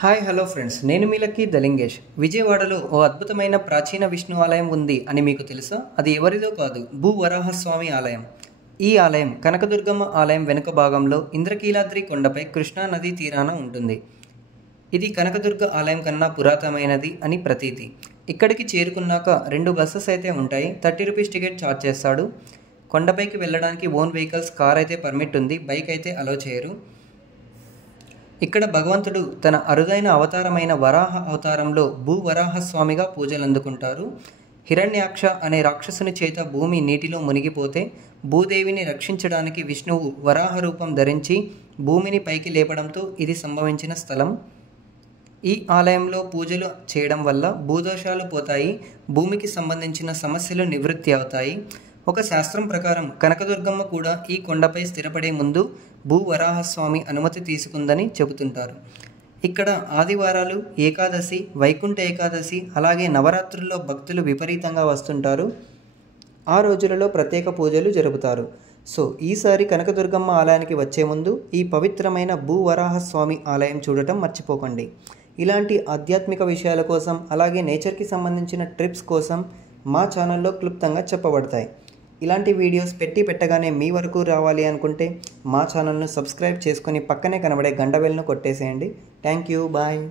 Hi hello friends, నేను మీ lucky దలింగేష్. విజయవాడలో ఓ అద్భుతమైన ప్రాచీన విష్ణు ఆలయం ఉంది అని మీకు తెలుసా? అది ఎవరిదో కాదు, భూవరాహస్వామి ఆలయం. ఈ ఆలయం కనకదుర్గమ్మ ఆలయం వెనుక భాగంలో ఇంద్రకీలాద్రి కొండపై కృష్ణా నదీ తీరాన ఉంటుంది. ఇది కనకదుర్గ ఆలయం కన్నా పురాతనమైనది అని ప్రతీతి. ఇక్కడికి చేరుకున్నాక 2 బస్సెస్ అయితే ఉంటాయి. 30 రూపీస్ టికెట్ ఛార్జ్ చేస్తాడు. కొండపైకి వెళ్ళడానికి ఓన్ వెహికల్స్, కార్ అయితే పర్మిట్ ఉంది, బైక్ అయితే అలో చేయరు. ఇక్కడ భగవంతుడు తన అరుదైన అవతారమైన వరాహ అవతారంలో భూవరాహస్వామిగా పూజలు అందుకుంటారు. హిరణ్యాక్ష అనే రాక్షసుని చేత భూమి నీటిలో మునిగిపోతే భూదేవిని రక్షించడానికి విష్ణువు వరాహ రూపం ధరించి భూమిని పైకి లేపడంతో ఇది సంభవించిన స్థలం. ఈ ఆలయంలో పూజలు చేయడం వల్ల భూదోషాలు పోతాయి, భూమికి సంబంధించిన సమస్యలు నివృత్తి అవుతాయి. ఒక శాస్త్రం ప్రకారం కనకదుర్గమ్మ కూడా ఈ కొండపై స్థిరపడే ముందు భూవరాహస్వామి అనుమతి తీసుకుందని చెబుతుంటారు. ఇక్కడ ఆదివారాలు, ఏకాదశి, వైకుంఠ ఏకాదశి, అలాగే నవరాత్రుల్లో భక్తులు విపరీతంగా వస్తుంటారు. ఆ రోజులలో ప్రత్యేక పూజలు జరుపుతారు. సో ఈసారి కనకదుర్గమ్మ ఆలయానికి వచ్చే ముందు ఈ పవిత్రమైన భూవరాహస్వామి ఆలయం చూడటం మర్చిపోకండి. ఇలాంటి ఆధ్యాత్మిక విషయాల కోసం, అలాగే నేచర్కి సంబంధించిన ట్రిప్స్ కోసం మా ఛానల్లో క్లుప్తంగా చెప్పబడతాయి. ఇలాంటి వీడియోస్ పెట్టగానే మీ వరకు రావాలి అనుకుంటే మా ఛానల్ను సబ్స్క్రైబ్ చేసుకొని పక్కనే కనబడే గంట బెల్ను కొట్టేసేయండి. Thank you, bye.